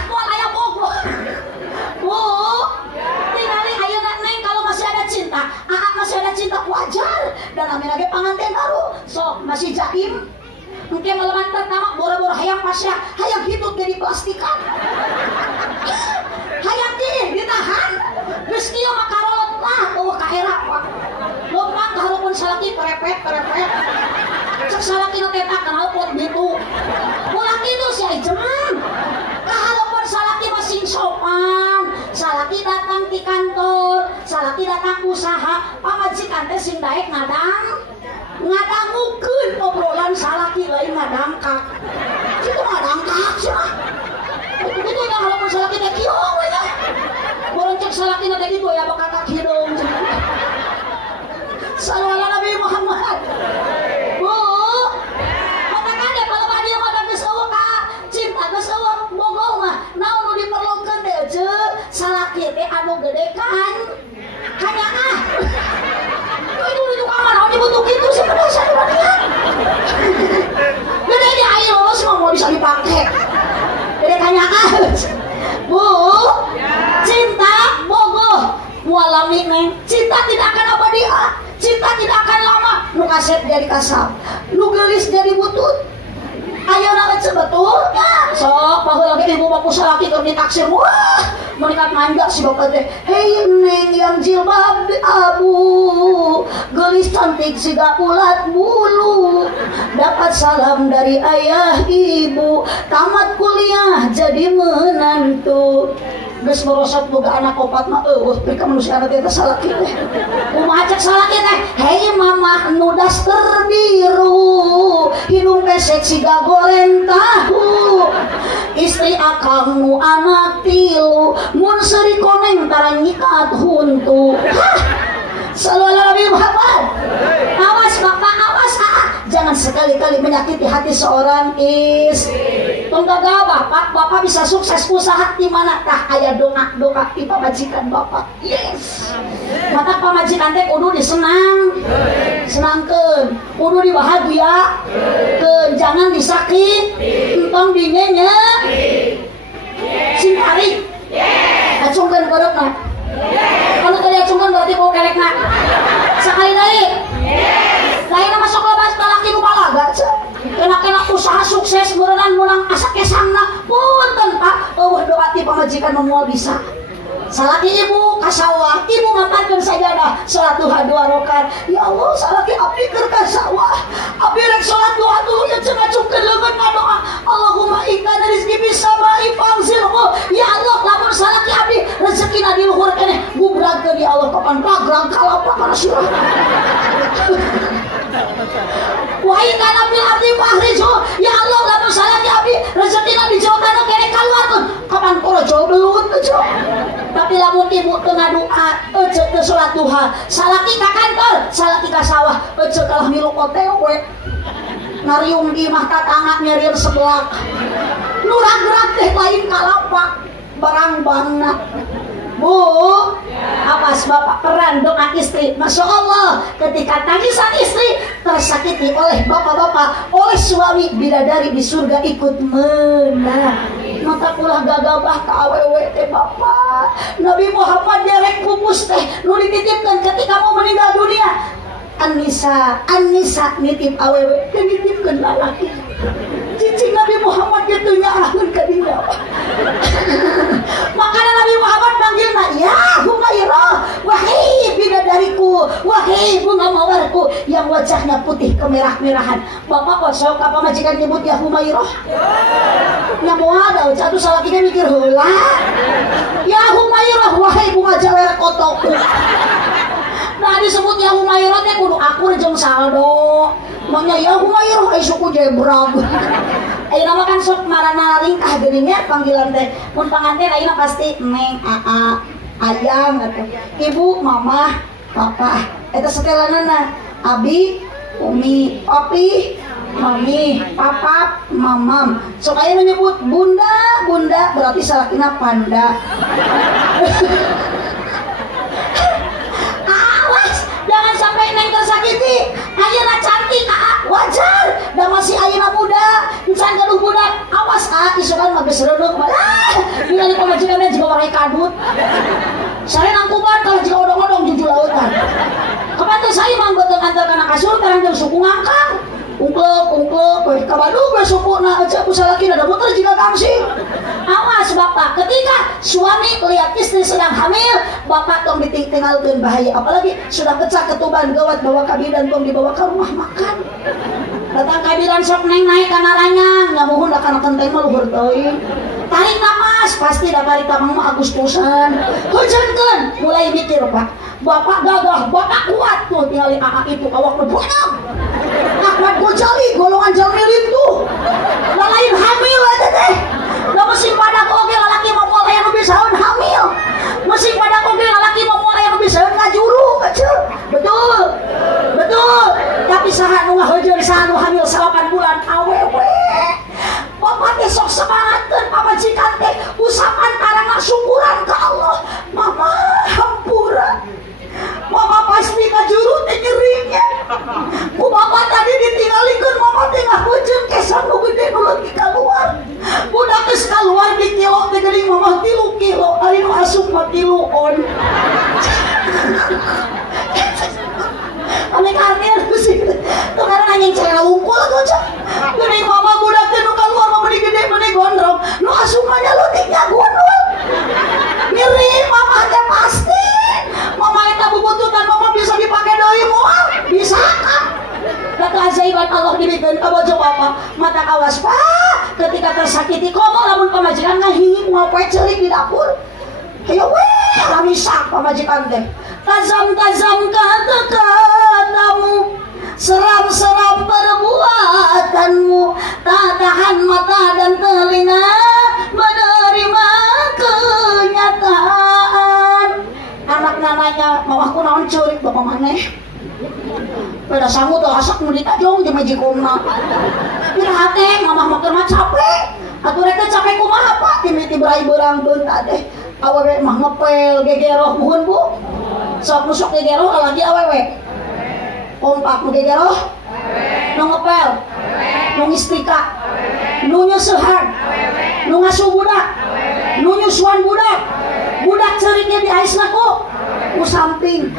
Kuat aya bogoh. Bu, tinggali ayeuna Neng kalau masih ada cinta. Masih ada cinta wajar. Dan amina ge panganten baru. Sok masih jaim. Engke maleman pertama boro-boro hayang pasya, hayang hidup jadi plastikan. Hayang teh ditahan. Geus kieu mah karolot lah eueuh ka era Pak. Lompat ka hareupeun salaki perepet. Cek salaki nu teh kenal pot gitu. Ulah kitu si Ijem. Kahaleupeun salaki masing sopan. Salaki datang di kantor, salaki datang usaha, pamajikan teh sing daek ngadangukeun obrolan salaki lain ngadangkak. Kitu ngadangkak cenah. Kitu nya haleupeun salaki teh kieu we nya. Borong cek salaki teh kitu ya bakal ka hidung. Sallallahu Nabi Muhammad. Bu, katakan deh kalau badi mah geus eueuh ka cinta geus eueuh bogoh mah naon nu diperlukeun teh ceuk salaki teh anu gede kan hanya itu di kamar naon dibutuh kitu sih kada bisa dibadian gede di air lo semua mau bisa dipake gede tanya Bu, cinta bogoh mualami Neng cinta tidak akan abadi cinta tidak akan lama nu kaset jadi kasap nu geulis jadi butut ayeuna geus betul ya sok baheula ge ibu bapu salaki keur ditaksir wah meunikat manja si bapak teh hei Neng yang jilbab abu geulis cantik siga ulat bulu dapat salam dari ayah ibu tamat kuliah jadi menantu geus merosot boga anak opat mah eueuh pika manusia teh salaki teh kumaha cek salaki teh hei mamah nu daster biru hidung pesek siga goreng tahu istri akang nu anak tilu mun seuri koneng tara nyikat huntu sallallahu alaihi Muhammad. Awas bapak awas jangan sekali-kali menyakiti hati seorang istri. Tunggaga bapak bisa sukses usaha di mana tah aya doa di pamajikan bapak. Yes. Mata pamajikan teh kudu senangkeun, kudu dibahagiakeun, jangan disakit, entong dinyenye. Sing tarik. Acungkeun kodokna. Kalau tadi acungkeun berarti bau kelekna. Sakali deui. Lain masuk lobas laki nu balaga kena usaha sukses berenang menang asa kesangna punten Pak eueuh doa ti pamajikan moal bisa salaki ibu kasawah ibu maparkeun sajadah salat duha 2 rakaat ya Allah salaki abdi keur ka sawah abdi rek salat duha dulu nya cenah cungkeun leungeun ngadoa Allahumma inna rizqi bis samai fangzilhu ya Allah lamun salaki abdi rezekina di luhur keneh gubragkeun ya Allah kapan ragrag kalapa kana sirah wahai kana bil ardi fahrijo ya Allah lamun salaki abdi rezekina di jawa tanah keneh kaluarkeun kapan poro jodoh tuh tapi lamun ibu teu ngadoa eceuk teu salat duha salaki ka kantor salaki ka sawah eceuk kalah milu OTW ngariung di mah tatangga nyarieur sebelah nu ragrag teh lain kalapak perang bangna. Bu, awas bapak peran doa istri. Masya Allah, ketika tangisan istri tersakiti oleh bapak-bapak, oleh suami, bidadari di surga ikut menang. Maka pulah gagabah ke awewe teh bapak. Nabi Muhammad derek pupus teh nu dititipkan ketika mau meninggal dunia. An-Nisa nitip awewe teh nitipkeun lalaki. Cicing Nabi Muhammad gitu nyaahkeun ka dia. Makanya Nabi Muhammad manggilna, ya Humairah, wahai bidadariku, wahai bunga mawarku yang wajahnya putih kemerah-merahan. Bapak kok sok apa majikan nyebut ya Humairah? Ya moal jatuh salakinya mikir heula. Ya Humairah, wahai bunga jawer kotoku. Nah disebut ya Humairah teh kudu akur jeung saldo. Maunya ya Humairah ai suku jebrag. Ayeuna kan sok marana ringkah geuninnya panggilan teh. Mun panganten ayeuna pasti neng, aa, ayang atuh. Ibu, mama, papa. Eta setelanana abi, umi, opi, mami, papa, mamam. Sok ayeuna nyebut bunda, bunda berarti salakina panda. Jangan sampai neng tersakiti. Ayeuna cantik wajar. Da masih ayeuna muda, encan gaduh budak. Awas isukan mah geus reudeuh. Ningali pamajikanna jiga warai kadut. Sare nangkuban kalau jiga odong-odong juju lautan. Kapan teh saya mah beuteung antar kana kasur karang jeung suku ngangkang. Ungklek, kabadug we sukuna aja ku salakina da muter jiga kamsing. Awas bapak, ketika suami lihat istri sedang hamil, bapak tong ditinggalkeun bahaya. Apalagi sudah pecah ketuban gawat bawa kabidan tong dibawa ke rumah makan. Datang kabidan sok neng naik kana ranyang, nyamuhun da kana kenteng mah luhur teuing. Tarik napas, pasti da bari tamang mah Agustusan. Hujankeun, mulai mikir Pak. Bapak gagah, bapak kuat tuh tinggalin kakak itu awak bebuang. Ahmad Ghazali golongan jamilin tuh. Lah lain hamil aja teh. Lah mesin pada oge lalaki mah moal aya nu bisaeun hamil. Mesin pada oge lalaki mah moal aya nu bisaeun ngajuru, kecil. Betul. Betul. Tapi saha nu ngaheujeun saha nu hamil 8 bulan awewe. Bapak teh sok semangatkeun pamajikan teh usapan karana syukuran ka Allah. Mama hampura. Mama pasti kajuru teh nyerinya. Ku bapak tadi ditinggalikeun mama teh ngahujeun kesan nu gede nu leutik kaluar. Budak geus kaluar di kilo teh geuning mama 3 kilo, ari nu asup mah 3 on. Ame kartir sih. Tuh karena nanying cerela unggul tuh cak. Geuning mama budak teh nu kaluar mah meuni gede meuni gondrong. Nu asup mah leutiknya gundul. Nyeri mama teh pasti. Mama eta bubututan mama bisa dipakai deui moal. Bisa kan? Kata azaiban Allah dibikeun ka bojo bapak. Mata awas Pak, ketika tersakiti komo lamun pamajikan ngahihi ngopoe ceulik di dapur. Hayo we, ramisak pamajikan teh. Tajam-tajam kata-katamu, seram-seram perbuatanmu, tak tahan mata dan telinga menerima kenyataan. Anak nananya mau aku naon curik bapak maneh. Pada sangu tuh asak nu ditajong jeung majikumna. Iraha teh mamah mah keur capek. Atuh rek teh capek kumaha Pak? Timiti berai beurang beunta teh. Awewe mah ngepel gegeroh muhun Bu. Sok nusuk gegeroh lagi awewe. Kompak nu gegeroh. Nu ngepel. Nu ngistrika. Nu nyeusehan. Nu ngasuh budak. Nu nyusuan budak. Budak ceuriknya di aisna ku samping.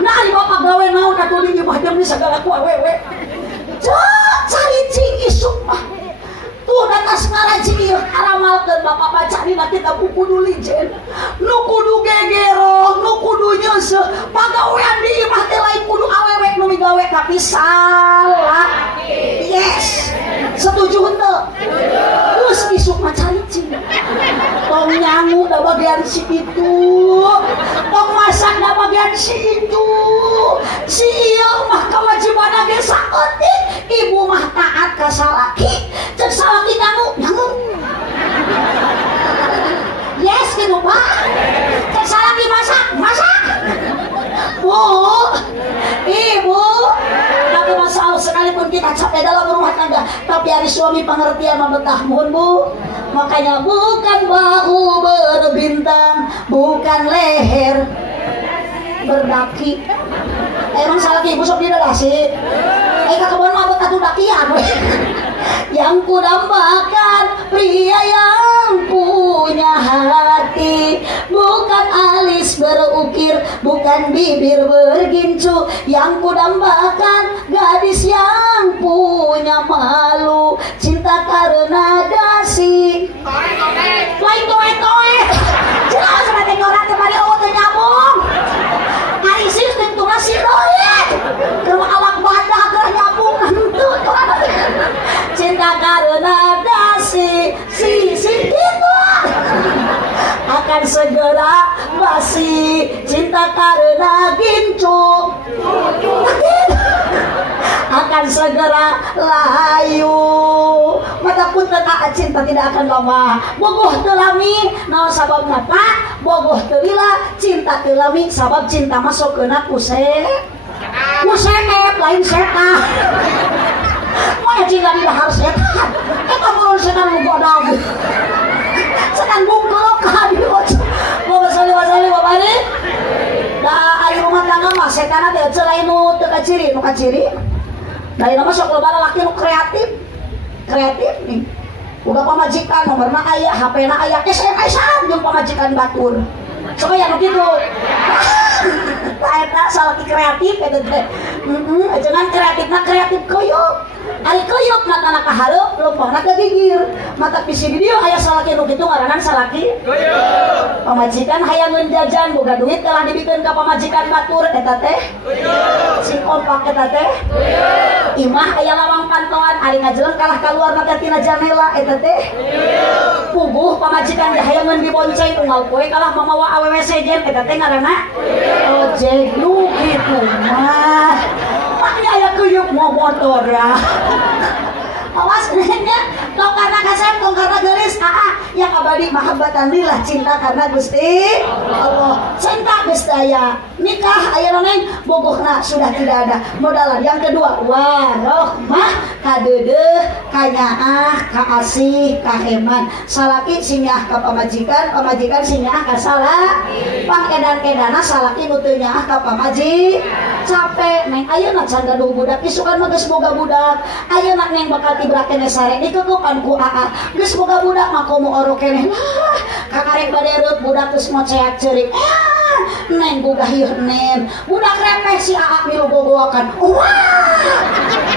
Nah, di bapak gawe naon atuh di imah jeung sagala ku awewe. Cari cing isuk mah. Tuh datas ngaraji ieu aramalkeun bapak baca dina kitab buku dulijen. Nu kudu gegero, nu kudu nyeuseuh. Pagawean di imah teh lain kudu awewe nu migawe tapi salah. Yes. Setuju henteu? Terus isuk mah cari cing. Tong nyangu da bagian si itu. Tong masak da bagian si itu. Si ieu mah kewajibanna ge saeutik. Ibu mah taat ka salaki. Cek salaki nyangu. Yes kitu Pak. Cek salaki masak. Bu, Ibu. Tapi masalah sekalipun kita capek dalam rumah tangga, tapi hari suami pengertian mah betah mohon Bu. Makanya bukan bahu berbintang, bukan leher berdaki. Emang salah ibu sok dia dah sih. Kakabon mabuk katu dakian. Yang kudambakan pria yang punya hati, bukan alis berukir, bukan bibir bergincu. Yang kudambakan gadis yang punya malu, cinta karena dasi. Lain toe. Jelas sama tengoran kembali teu nyambung. Kaisis tentu nasi doyet. Keur awak badak keur nyambung henteu. Cinta karena dasi si gitu akan segera basi, cinta karena gincu akan segera layu. Mata pun teka cinta tidak akan lama. Bogoh telami naon sabab napa? Bogoh telila cinta telami sabab cinta masuk kena kusenep lain setan. Mana cinta tidak harus setan. Kita mulai setan lugodang. Setan bungkelokan. Bapak sali bapak ini. Dah ayo rumah tangga mah setan teh selain nu teu kaciri, nu kaciri. Dari nama sok loba laki nu kreatif nih. Udah pamajikan nomorna aya, HP-na aya, SMS-an jeung pamajikan batur. Supaya nu kitu. Eta salaki kreatif eta teh. Jangan kreatifna kreatif koyok. Ari koyok matana kahareup, lompongna ka gigir. Mata pisi video aya salaki nu kitu ngaranan salaki koyok. Pamajikan hayangeun jajan boga duit telah dibikeun ka pamajikan batur eta teh koyok. Sing kompak eta teh koyok. Imah aya lawang pantoan ari ngajeleng kalah kaluar mata tina janela eta teh koyok. Puguh pamajikan hayangeun dibonceng unggal poe kalah mamawa awewe sejen eta teh ngaranna ojek nu kitu mah. Maknya aya kuyuk mau motor ya. Awas nanya, tong karena kasep, tong karena gelis, yang abadi mahabbatan lillah, cinta karena Gusti Allah. Cinta geus daya, nikah aya noneng bogohna sudah tidak ada. Modalan yang kedua, warohmah, kadeudeuh, kanyaah, kaasih, kaheman. Salaki singgah ka pamajikan, pamajikan singgah ka salaki. Pangedan-edana salaki nu teu nyaah ka pamaji. Capek neng ayeuna can gaduh budak, isukan mah geus boga budak. Ayeuna neng bakal tibra kene sare dikukupan ku AA. Geus boga budak mah komo oro keneh lah. Kakarek bade reut budak geus moceak ceurik. Neng boga hieuh nen. Budak repeh si AA milu bogoakan. Wah!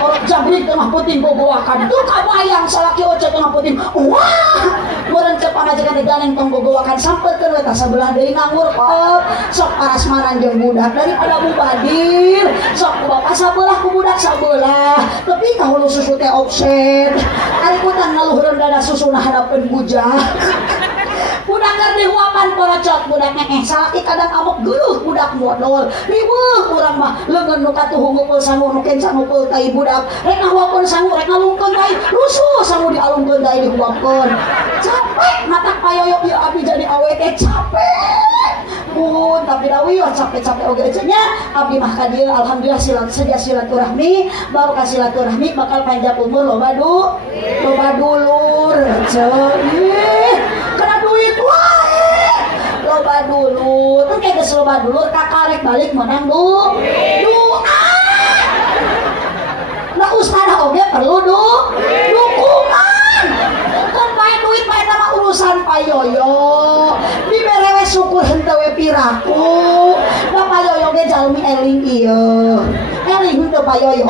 Orok jabrik tengah puting bogoakan. Tuh kabayang salaki oce tengah puting. Wah! Meureun ke pamajikan diganeng tong bogoakan sampeukeun we tah sabelah deui nganggur kok. Sok parasmaran jeung budak daripada mubadir. Sok bapak sabelah ku budak sabelah. Tapi kahulu susu teh offset. Ari kutang ngaluhureun dada susuna hadapeun bujang. Budak keur dihuapan porocot budak salaki kadang amok geuluh budak modal. Riweuh urang mah leungeun nu katuhu ngumpul sangu nu kencan ngumpul tai budak. Rek ngahuapkeun sangu rek ngalungkeun tai. Rusuh sangu dialungkeun tai dihuapkeun. Capek matak payoyok ieu abdi jadi awe teh capek. Pun tapi dawi capek-capek oge cenah abdi mah ka dieu alhamdulillah silaturahmi baru ka silaturahmi bakal panjang umur loba dulur. Ih, kena duit wae. Loba dulur, teu geus loba dulur kakarek balik menang doa. Nah ustadzah oge perlu dukungan. Kan pae duit pae nama urusan payoyo. Diberewe syukur henteu we piraku. Da payoyo ge jalmi eling ieu. Eling henteu payoyo.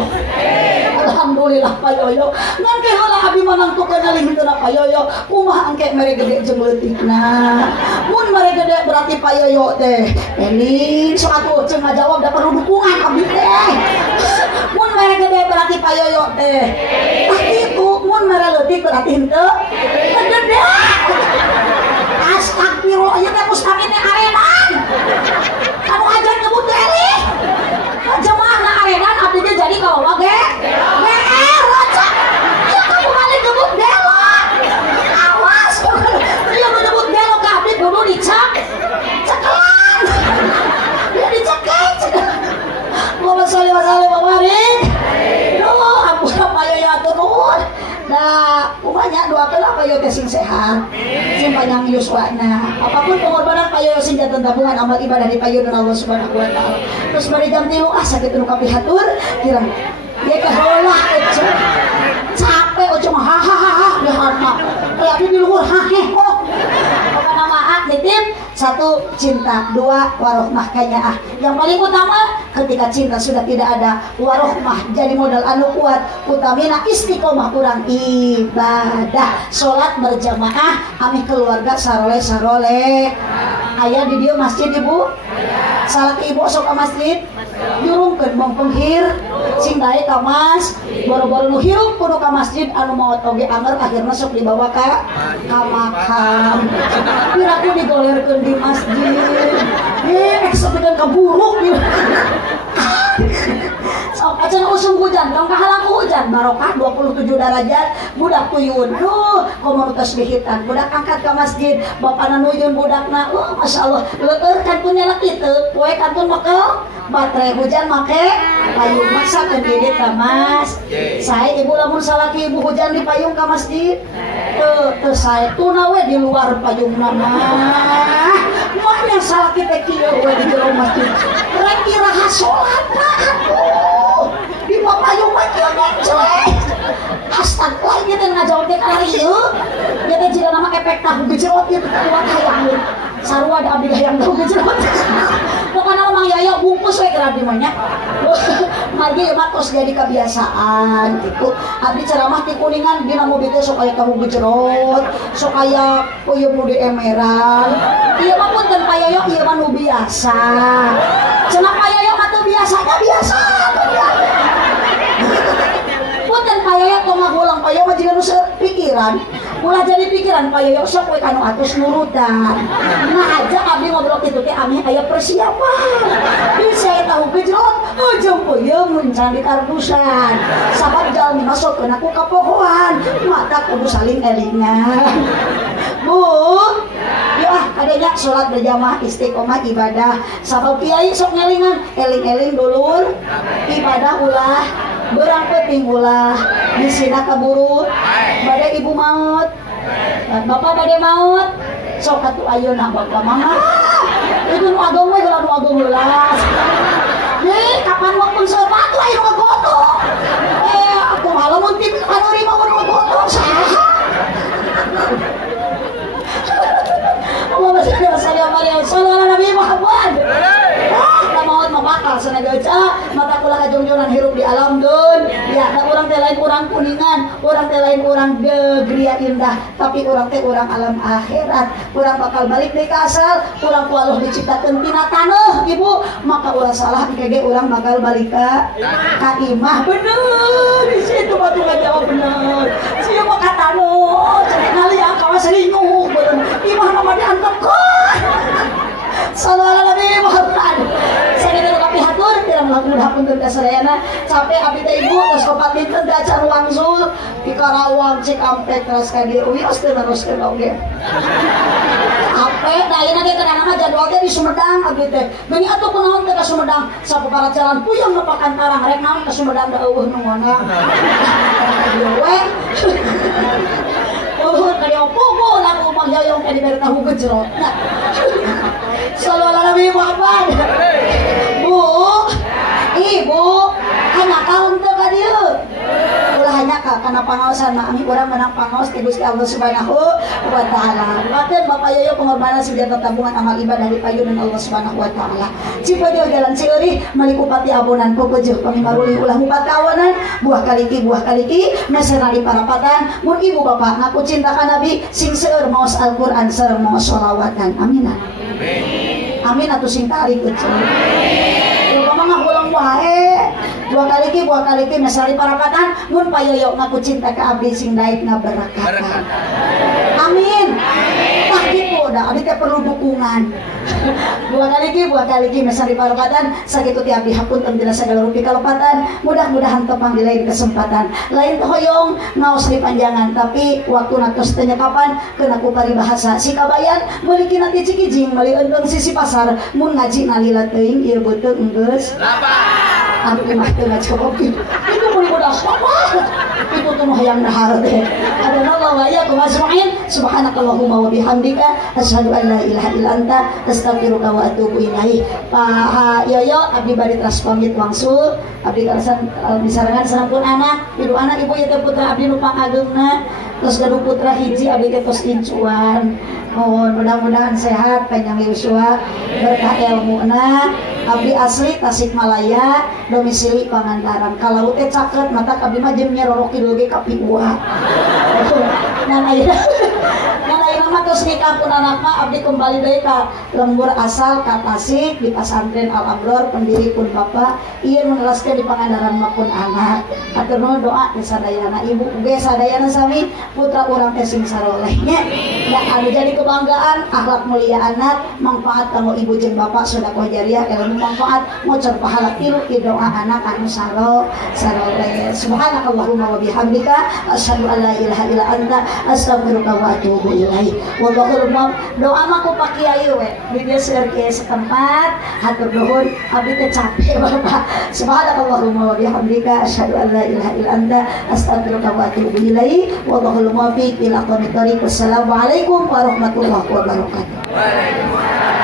Alhamdulillah payoyo. Ngan ke heula abi menang tukeun eling henteu na payoyo. Kumaha engke mere gede jeung leutikna. Mun mere gede berarti payoyo teh. Eling sok atuh ceung ngajawab da perlu dukungan abdi teh. Mun mere gede berarti payoyo teh. Tah kitu mun mere leutik berarti henteu gede. Astagfirullah, ieu teh mustaqimnya arenan. Kamu ajar nyebut eling. Jemaahna arenan abdi teh jadi kaula ge. Raja. Ieu kamu balik nyebut delo. Awas. Ieu menyebut delo ka abdi kudu dicak. Cekelan. Dia dicekek. Allahumma sholli wa sallim wa barik. Duh, ampun payoyo atur nuhun. Nah, umanya doakeun payo teh sing sehat sing panjang yuswana apapun pengorbanan payo sing janten tabungan amal ibadah di payeunan Allah Subhanahu wa taala. Terus bari jam 3 sakitu nu kapihatur kirang ye kaholah capek cuma hahaha di harta kayak di luhur hahe kok pokoknya maaf nitip satu cinta, dua warohmah kayaknya yang paling utama ketika cinta sudah tidak ada warohmah jadi modal anu kuat utamina istiqomah kurang ibadah sholat berjamaah amih keluarga sarole ayah di dia masjid ibu salah ibu sok ke masjid nyurungkeun mong penghir sing dae ka mas boro-boro nu hirup kudu ka masjid anu maot oge anger akhirna sok dibawa ka makam piraku digolerkeun di masjid eksepedan keburuk sok acan usum hujan tong kahalang hujan barokah 27 derajat budak tuyun komunitas dihitan budak angkat ke masjid bapana nuyun budakna masya Allah leueur kantun nyala kitu poe kantun makel baterai hujan make payung masak ke didik ka mas saya ibu lamun salaki ibu hujan di payung ka masjid teu saya tuna we di luar payung nama moalnya salaki teh kieu we di jero masjid rek iraha salat aduh di payung mah kieu ngecek astagfirullah ieu teh ngajawab teh ka ieu ieu teh jiga nama efek tahu gejrot ieu kuat hayang sarua ada abdi hayang tahu gejrot pokoknya Mang Yaya bungkus we kira abdi mah nya margi mah tos jadi kebiasaan gitu abdi ceramah di Kuningan dina mobil teh sok aya tahu gejrot sok aya peuyeum nu diemeran ieu mah punten Pa Yoyo ieu mah nu biasa cenah Pa Yoyo mah teu biasanya biasa punten Pa Yoyo tong ngagulang Pa Yoyo mah jiga nu pikiran ulah jadi pikiran Pa Yoyo sok we kanu atus nurutan nah aja abdi ngobrol kitu teh amih aya persiapan bisa tahu gejrot jeung peuyeum mun can ditarbusan sabab jalmi masuk keuna ku ka pohoan mata kudu saling elingan Bu ya adanya sholat berjamaah istiqomah ibadah sabab kiai sok ngelingan eling-eling dulur ibadah ulah berang penting ulah disina kaburu bade ibu maut bapak bade maut sok atuh ayeuna bapak mama itu nu agong we geula nu agong leulas kapan waktu sholat tuh ayeuna goto aku malah mun ti kanori mah nu goto saha Allahumma shalli wa sallim ala Nabi Muhammad maut mabakal sanagaca mata kula kajongjonan hirup di alam dun ya da urang teh lain urang Kuningan urang teh lain urang Gria Indah tapi urang teh urang alam akhirat urang bakal balik deui ka asal urang ku Allah diciptakeun tina taneuh ibu maka ulah salah kege urang bakal balik ka imah bener di situ batu ngajawab bener sieu mah ka taneuh cenah ngaliak kawas rinyuh bener imah mah diangkat sallallahu alaihi Muhammad sagede kapihatur tirang mudah punten kasadayana capek abdi teh ibu tos kopat dinten teh acan wangsul di Karawang Cikampek terus ka dieu wios teh teruskeun oge ape da ayeuna ge kadang mah jadwal teh di Sumedang abdi teh geuni atuh kunaon teh ka Sumedang sapoparat jalan puyeng nepakan tarang rek naon ka Sumedang da eueuh nu ngona we uhur ka dieu pugu lagu Mang Yayong ka dibere tahu gejrot sallallahu alaihi Muhammad Bu ibu hanya kaum teu ka dieu ulah hanya ka kana pangaosan mah ami urang menang pangaos ti Gusti Allah Subhanahu wa taala baten Bapak Yoyo pengorbanan senjata tabungan amal ibadah di payunan Allah Subhanahu wa taala cipojo jalan Cieurik melikupati abonan peupeujeuh pamimaruli ulah mupat kawanan buah kaliki mesena di parapatan mun ibu bapak ngaku cinta ka Nabi sing seueur maos Al-Qur'an sareng maos sholawatan amin amin atuh sing tarik kecil mama ngagulang wae buah kaliki mesari parapatan mun Pa Yoyo ngaku cinta ka abdi sing daek ngaberkatan amin tah kitu da abdi teh perlu dukungan buah kaliki mesari parapatan sakitu ti abdi hapunten tina sagala rupi kalepatan mudah-mudahan tepang di lain kesempatan lain teh hoyong ngaos di panjangan tapi waktuna tos teh kapan keuna ku paribahasa si kabayan meuli kina ti cikijing meuli eundeung sisi pasar mun ngaji nalila teuing ieu beuteung geus aduh mah teu ngacoba itu mun bodas apa itu tuh hayang dahar teh. Adanallahu wa iyyakum ajma'in. Subhanakallahumma wa bihamdika asyhadu an la ilaha illa anta astaghfiruka wa atubu ilaik. Pak Yoyo abdi bari teras pamit wangsul. Abdi karasan disarangan sampun anak, ibu anak ibu ya putra abdi nu pangageungna. Terus gaduh putra hiji abdi teh tos incuan. Mohon mudah-mudahan sehat panjang yuswa berkah ilmuna. Abdi asli Tasikmalaya, domisili Pangandaran. Kalau teh caket mata abdi mah jeung nyerorok kieu ge ka Piua. Ngan ayeuna mah tos nikah pun anak mah abdi kembali deui ka lembur asal ka Tasik di Pasantren Al Abror, pendiri pun bapak. Ieu meneraskeun di Pangandaran mah pun anak. Atur nuhun doa ti sadayana ibu ge sadayana sami putra urang teh sing saroleh nya. Da anu jadi kebanggaan akhlak mulia anak, manfaat kanggo ibu jeung bapak sedekah jariah ilmu manfaat mocer pahala tilu ti doa anak anu saroleh. Subhanakallahumma wa bihamdika asyhadu an la ilaha illa anta astaghfiruka wa atubu ilaik. Wallahul muwaffiq. Doa mah ku Pak Kiai we di dieu seueur kieu setempat hatur nuhun abdi teh capek Bapak. Subhanakallahumma wa bihamdika asyhadu an la ilaha illa anta astaghfiruka wa atubu ilaik. Wallahul muwaffiq ila aqwamit thoriq. Wassalamualaikum warahmatullahi wabarakatuh. Waalaikumsalam.